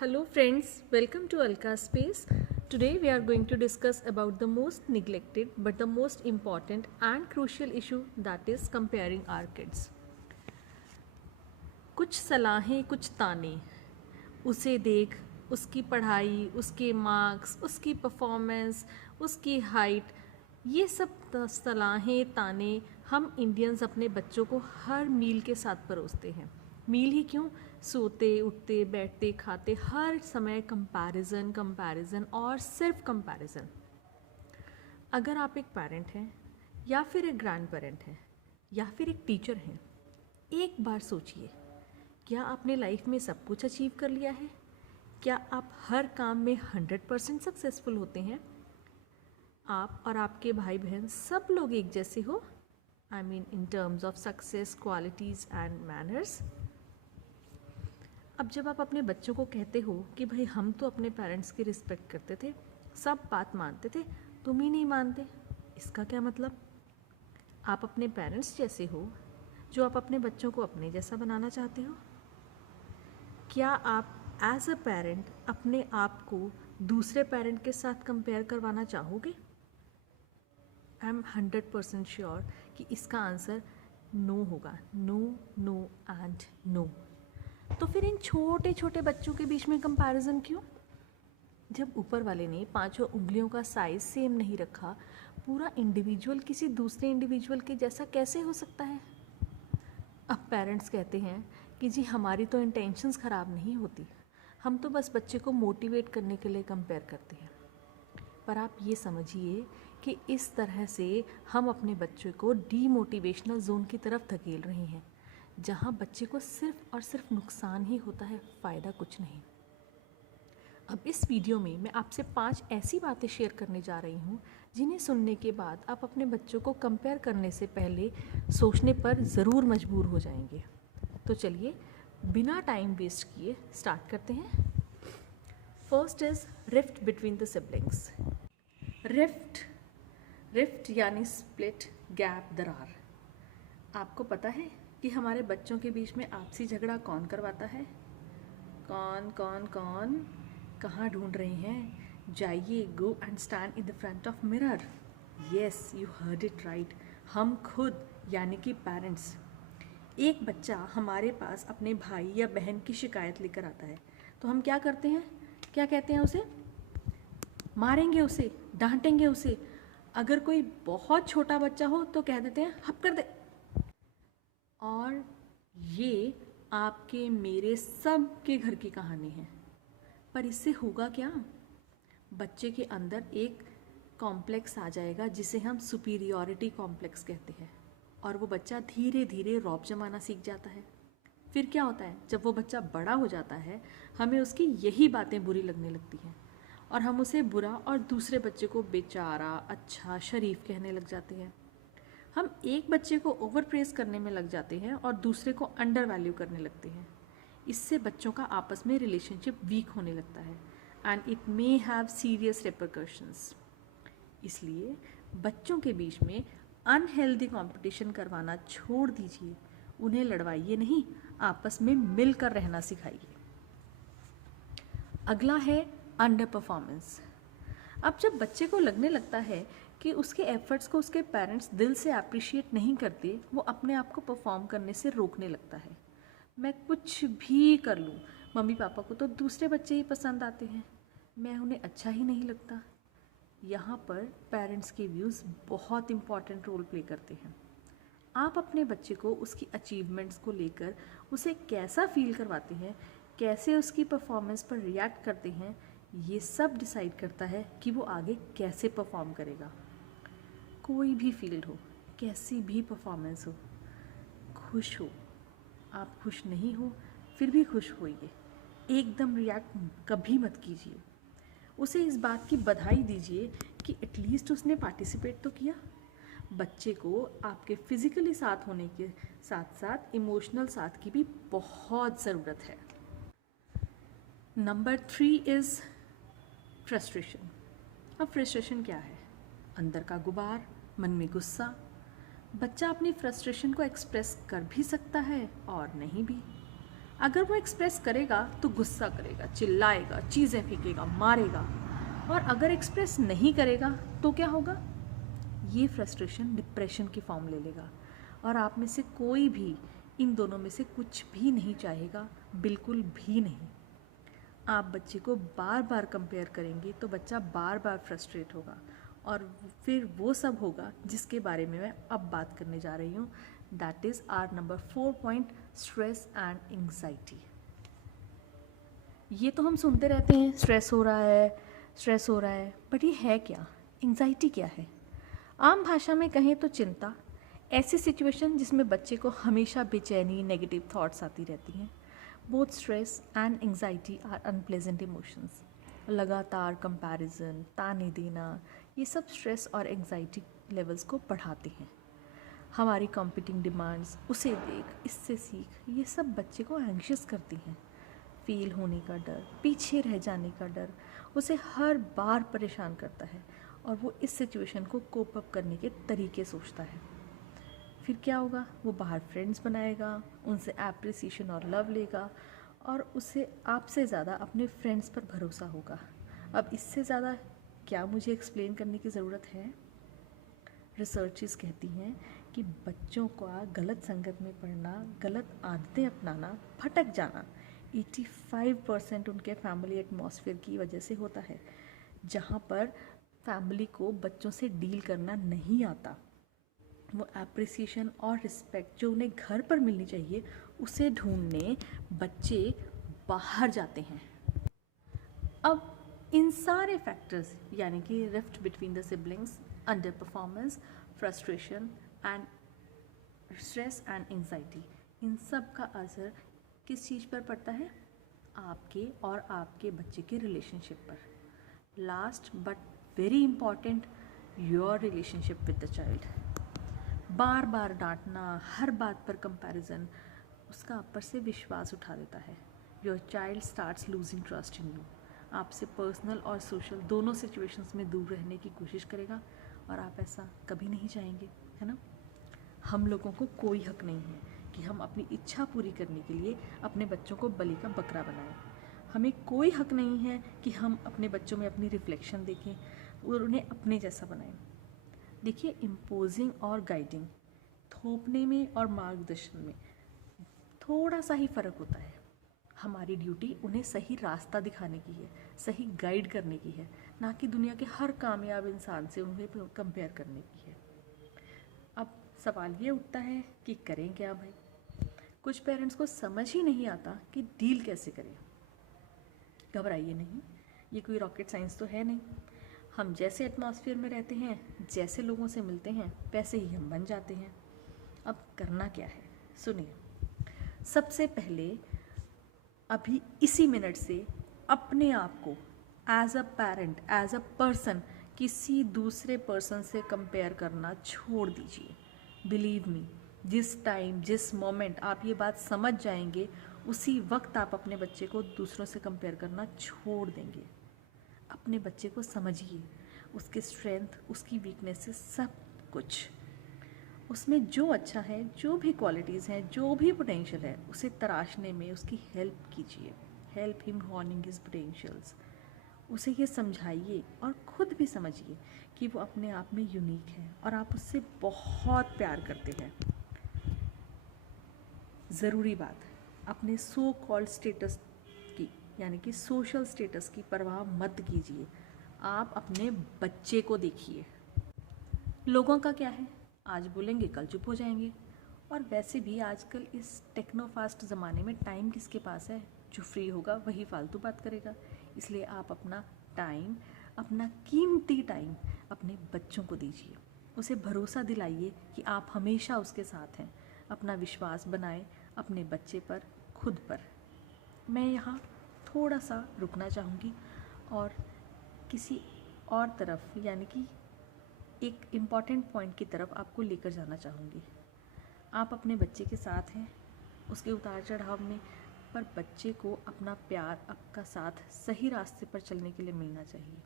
Hello friends, welcome to Alka Space. Today we are going to discuss about the most neglected but the most important and crucial issue, that is comparing our kids. कुछ सलाहें कुछ ताने, उसे देख, उसकी पढ़ाई, उसके marks, उसकी performance, उसकी हाइट, ये सब सलाहें ताने हम इंडियंस अपने बच्चों को हर मील के साथ परोसते हैं। मील ही क्यों, सोते उठते बैठते खाते हर समय कंपैरिजन कंपैरिजन और सिर्फ कंपैरिजन। अगर आप एक पेरेंट हैं या फिर एक ग्रैंड पेरेंट हैं या फिर एक टीचर हैं, एक बार सोचिए, क्या आपने लाइफ में सब कुछ अचीव कर लिया है? क्या आप हर काम में 100% सक्सेसफुल होते हैं? आप और आपके भाई बहन सब लोग एक जैसे हो? I mean in terms of success, qualities and manners. अब जब आप अपने बच्चों को कहते हो कि भाई हम तो अपने पेरेंट्स की रिस्पेक्ट करते थे, सब बात मानते थे, तुम ही नहीं मानते, इसका क्या मतलब? आप अपने पेरेंट्स जैसे हो जो आप अपने बच्चों को अपने जैसा बनाना चाहते हो? क्या आप एज अ पेरेंट अपने आप को दूसरे पेरेंट के साथ कंपेयर करवाना चाहोगे? आई एम 100% श्योर कि इसका आंसर नो होगा। No, no and no. तो फिर इन छोटे छोटे बच्चों के बीच में कंपैरिजन क्यों? जब ऊपर वाले ने पांचों उंगलियों का साइज सेम नहीं रखा, पूरा इंडिविजुअल किसी दूसरे इंडिविजुअल के जैसा कैसे हो सकता है? अब पेरेंट्स कहते हैं कि जी हमारी तो इंटेंशंस ख़राब नहीं होती, हम तो बस बच्चे को मोटिवेट करने के लिए कंपेयर करते हैं। पर आप ये समझिए कि इस तरह से हम अपने बच्चे को डीमोटिवेशनल जोन की तरफ धकेल रहे हैं, जहाँ बच्चे को सिर्फ और सिर्फ नुकसान ही होता है, फ़ायदा कुछ नहीं। अब इस वीडियो में मैं आपसे 5 ऐसी बातें शेयर करने जा रही हूँ जिन्हें सुनने के बाद आप अपने बच्चों को कंपेयर करने से पहले सोचने पर ज़रूर मजबूर हो जाएंगे। तो चलिए बिना टाइम वेस्ट किए स्टार्ट करते हैं। First is rift between the siblings. Rift यानी स्प्लिट, गैप, दरार। आपको पता है कि हमारे बच्चों के बीच में आपसी झगड़ा कौन करवाता है? कौन कौन कौन? कहाँ ढूंढ रहे हैं? जाइए, go and stand in the front of mirror. Yes, you heard it right, हम खुद यानी कि पेरेंट्स। एक बच्चा हमारे पास अपने भाई या बहन की शिकायत लेकर आता है तो हम क्या करते हैं? क्या कहते हैं उसे? मारेंगे उसे, डांटेंगे उसे। अगर कोई बहुत छोटा बच्चा हो तो कह देते हैं हप कर दे। और ये आपके मेरे सब के घर की कहानी है। पर इससे होगा क्या? बच्चे के अंदर एक कॉम्प्लेक्स आ जाएगा जिसे हम सुपीरियॉरिटी कॉम्प्लेक्स कहते हैं, और वो बच्चा धीरे धीरे रौब जमाना सीख जाता है। फिर क्या होता है, जब वो बच्चा बड़ा हो जाता है, हमें उसकी यही बातें बुरी लगने लगती हैं और हम उसे बुरा और दूसरे बच्चे को बेचारा, अच्छा, शरीफ कहने लग जाते हैं। हम एक बच्चे को ओवर प्रेस करने में लग जाते हैं और दूसरे को अंडर वैल्यू करने लगते हैं। इससे बच्चों का आपस में रिलेशनशिप वीक होने लगता है and it may have serious repercussions. इसलिए बच्चों के बीच में अनहेल्दी कंपटीशन करवाना छोड़ दीजिए। उन्हें लड़वाइए नहीं, आपस में मिलकर रहना सिखाइए। अगला है अंडर परफॉर्मेंस। अब जब बच्चे को लगने लगता है कि उसके एफर्ट्स को उसके पेरेंट्स दिल से अप्रिशिएट नहीं करते, वो अपने आप को परफॉर्म करने से रोकने लगता है। मैं कुछ भी कर लूँ, मम्मी पापा को तो दूसरे बच्चे ही पसंद आते हैं, मैं उन्हें अच्छा ही नहीं लगता। यहाँ पर पेरेंट्स के व्यूज़ बहुत इम्पॉर्टेंट रोल प्ले करते हैं। आप अपने बच्चे को उसकी अचीवमेंट्स को लेकर उसे कैसा फील करवाते हैं, कैसे उसकी परफॉर्मेंस पर रिएक्ट करते हैं, ये सब डिसाइड करता है कि वो आगे कैसे परफॉर्म करेगा। कोई भी फील्ड हो, कैसी भी परफॉर्मेंस हो, खुश हो, आप खुश नहीं हो फिर भी खुश होइए। एकदम रिएक्ट कभी मत कीजिए। उसे इस बात की बधाई दीजिए कि एटलीस्ट उसने पार्टिसिपेट तो किया। बच्चे को आपके फिज़िकली साथ होने के साथ साथ इमोशनल साथ की भी बहुत ज़रूरत है। Number 3 is frustration. अब फ्रस्ट्रेशन क्या है? अंदर का गुबार, मन में गुस्सा। बच्चा अपनी फ्रस्ट्रेशन को एक्सप्रेस कर भी सकता है और नहीं भी। अगर वो एक्सप्रेस करेगा तो गुस्सा करेगा, चिल्लाएगा, चीज़ें फेंकेगा, मारेगा। और अगर एक्सप्रेस नहीं करेगा तो क्या होगा? ये फ्रस्ट्रेशन डिप्रेशन की फॉर्म ले लेगा। और आप में से कोई भी इन दोनों में से कुछ भी नहीं चाहेगा, बिल्कुल भी नहीं। आप बच्चे को बार बार कंपेयर करेंगे तो बच्चा बार बार फ्रस्ट्रेट होगा, और फिर वो सब होगा जिसके बारे में मैं अब बात करने जा रही हूँ। That is our number 4 point, stress and anxiety. ये तो हम सुनते रहते हैं, स्ट्रेस हो रहा है, स्ट्रेस हो रहा है, बट ये है क्या? एंग्जाइटी क्या है? आम भाषा में कहें तो चिंता, ऐसी सिचुएशन जिसमें बच्चे को हमेशा बेचैनी, नेगेटिव थॉट्स आती रहती हैं। Both stress and anxiety are unpleasant emotions. लगातार कंपैरिजन, ताने देना, ये सब स्ट्रेस और एंग्जाइटी लेवल्स को बढ़ाते हैं। हमारी कॉम्पिटिंग डिमांड्स, उसे देख, इससे सीख, ये सब बच्चे को एंग्शियस करती हैं। फेल होने का डर, पीछे रह जाने का डर उसे हर बार परेशान करता है, और वो इस सिचुएशन को कोप अप करने के तरीके सोचता है। फिर क्या होगा? वो बाहर फ्रेंड्स बनाएगा, उनसे एप्रिसिएशन और लव लेगा, और उसे आपसे ज़्यादा अपने फ्रेंड्स पर भरोसा होगा। अब इससे ज़्यादा क्या मुझे एक्सप्लेन करने की ज़रूरत है? रिसर्चेस कहती हैं कि बच्चों का गलत संगत में पढ़ना, गलत आदतें अपनाना, भटक जाना 85% उनके फैमिली एटमॉस्फेयर की वजह से होता है, जहाँ पर फैमिली को बच्चों से डील करना नहीं आता। वो एप्रिसिएशन और रिस्पेक्ट जो उन्हें घर पर मिलनी चाहिए, उसे ढूंढने बच्चे बाहर जाते हैं। अब इन सारे फैक्टर्स, यानी कि rift between the siblings, under performance, frustration and stress and anxiety, इन सब का असर किस चीज़ पर पड़ता है? आपके और आपके बच्चे के रिलेशनशिप पर। Last but very important, your relationship with the child. बार बार डांटना, हर बात पर कंपैरिजन, उसका आप पर से विश्वास उठा देता है। Your child starts losing trust in you. आपसे पर्सनल और सोशल दोनों सिचुएशंस में दूर रहने की कोशिश करेगा, और आप ऐसा कभी नहीं चाहेंगे, है ना? हम लोगों को कोई हक नहीं है कि हम अपनी इच्छा पूरी करने के लिए अपने बच्चों को बलि का बकरा बनाएं। हमें कोई हक नहीं है कि हम अपने बच्चों में अपनी रिफ्लेक्शन देखें और उन्हें अपने जैसा बनाएं। देखिए, इम्पोजिंग और गाइडिंग, थोपने में और मार्गदर्शन में थोड़ा सा ही फ़र्क होता है। हमारी ड्यूटी उन्हें सही रास्ता दिखाने की है, सही गाइड करने की है, ना कि दुनिया के हर कामयाब इंसान से उन्हें कंपेयर करने की है। अब सवाल ये उठता है कि करें क्या भाई? कुछ पेरेंट्स को समझ ही नहीं आता कि डील कैसे करें। घबराइए नहीं, ये कोई रॉकेट साइंस तो है नहीं। हम जैसे एटमॉस्फेयर में रहते हैं, जैसे लोगों से मिलते हैं, वैसे ही हम बन जाते हैं। अब करना क्या है, सुनिए। सबसे पहले अभी इसी मिनट से अपने आप को as a parent, as a person, किसी दूसरे पर्सन से कंपेयर करना छोड़ दीजिए। बिलीव मी, जिस टाइम, जिस मोमेंट आप ये बात समझ जाएंगे, उसी वक्त आप अपने बच्चे को दूसरों से कंपेयर करना छोड़ देंगे। अपने बच्चे को समझिए, उसके स्ट्रेंथ, उसकी वीकनेसेस, सब कुछ उसमें जो अच्छा है, जो भी क्वालिटीज़ हैं, जो भी पोटेंशियल है, उसे तराशने में उसकी हेल्प कीजिए। Help him horning his potentials. उसे ये समझाइए और ख़ुद भी समझिए कि वो अपने आप में यूनिक है और आप उससे बहुत प्यार करते हैं। ज़रूरी बात, अपने सो कॉल्ड स्टेटस की, यानी कि सोशल स्टेटस की परवाह मत कीजिए। आप अपने बच्चे को देखिए। लोगों का क्या है, आज बोलेंगे कल चुप हो जाएंगे। और वैसे भी आजकल इस टेक्नोफास्ट ज़माने में टाइम किसके पास है? जो फ्री होगा वही फालतू बात करेगा। इसलिए आप अपना टाइम, अपना कीमती टाइम अपने बच्चों को दीजिए। उसे भरोसा दिलाइए कि आप हमेशा उसके साथ हैं। अपना विश्वास बनाएं अपने बच्चे पर, खुद पर। मैं यहाँ थोड़ा सा रुकना चाहूँगी और किसी और तरफ, यानी कि एक इम्पॉर्टेंट पॉइंट की तरफ आपको लेकर जाना चाहूँगी। आप अपने बच्चे के साथ हैं, उसके उतार चढ़ाव में, पर बच्चे को अपना प्यार, आपका साथ सही रास्ते पर चलने के लिए मिलना चाहिए।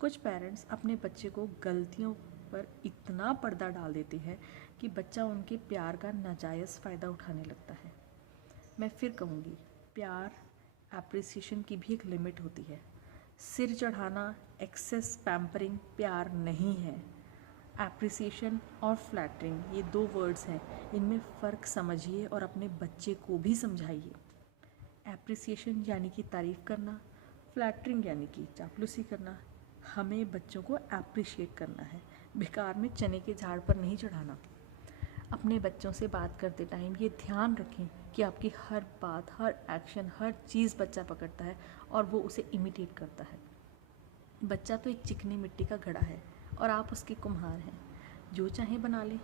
कुछ पेरेंट्स अपने बच्चे को गलतियों पर इतना पर्दा डाल देते हैं कि बच्चा उनके प्यार का नाजायज़ फ़ायदा उठाने लगता है। मैं फिर कहूँगी, प्यार एप्रिसिएशन की भी एक लिमिट होती है। सिर चढ़ाना, एक्सेस पैम्परिंग प्यार नहीं है। एप्रिसिएशन और फ्लैटरिंग ये 2 वर्ड्स हैं, इनमें फ़र्क समझिए और अपने बच्चे को भी समझाइए। एप्रिसिएशन यानी कि तारीफ़ करना, फ्लैटरिंग यानी कि चापलूसी करना। हमें बच्चों को एप्रिशिएट करना है, बेकार में चने के झाड़ पर नहीं चढ़ाना। अपने बच्चों से बात करते टाइम ये ध्यान रखें कि आपकी हर बात, हर एक्शन, हर चीज़ बच्चा पकड़ता है और वो उसे इमिटेट करता है। बच्चा तो एक चिकनी मिट्टी का घड़ा है और आप उसके कुम्हार हैं। जो चाहे बना ले,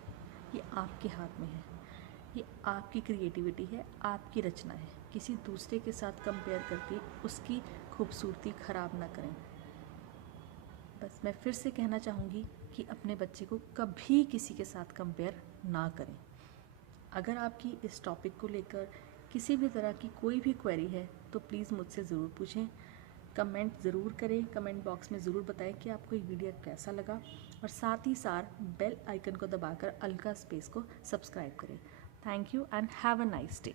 ये आपके हाथ में है। ये आपकी क्रिएटिविटी है, आपकी रचना है। किसी दूसरे के साथ कंपेयर करके उसकी खूबसूरती ख़राब ना करें। बस मैं फिर से कहना चाहूँगी कि अपने बच्चे को कभी किसी के साथ कंपेयर ना करें। अगर आपकी इस टॉपिक को लेकर किसी भी तरह की कोई भी क्वेरी है तो प्लीज़ मुझसे ज़रूर पूछें। कमेंट ज़रूर करें, कमेंट बॉक्स में ज़रूर बताएं कि आपको ये वीडियो कैसा लगा और साथ ही साथ बेल आइकन को दबाकर अलका स्पेस को सब्सक्राइब करें। Thank you and have a nice day.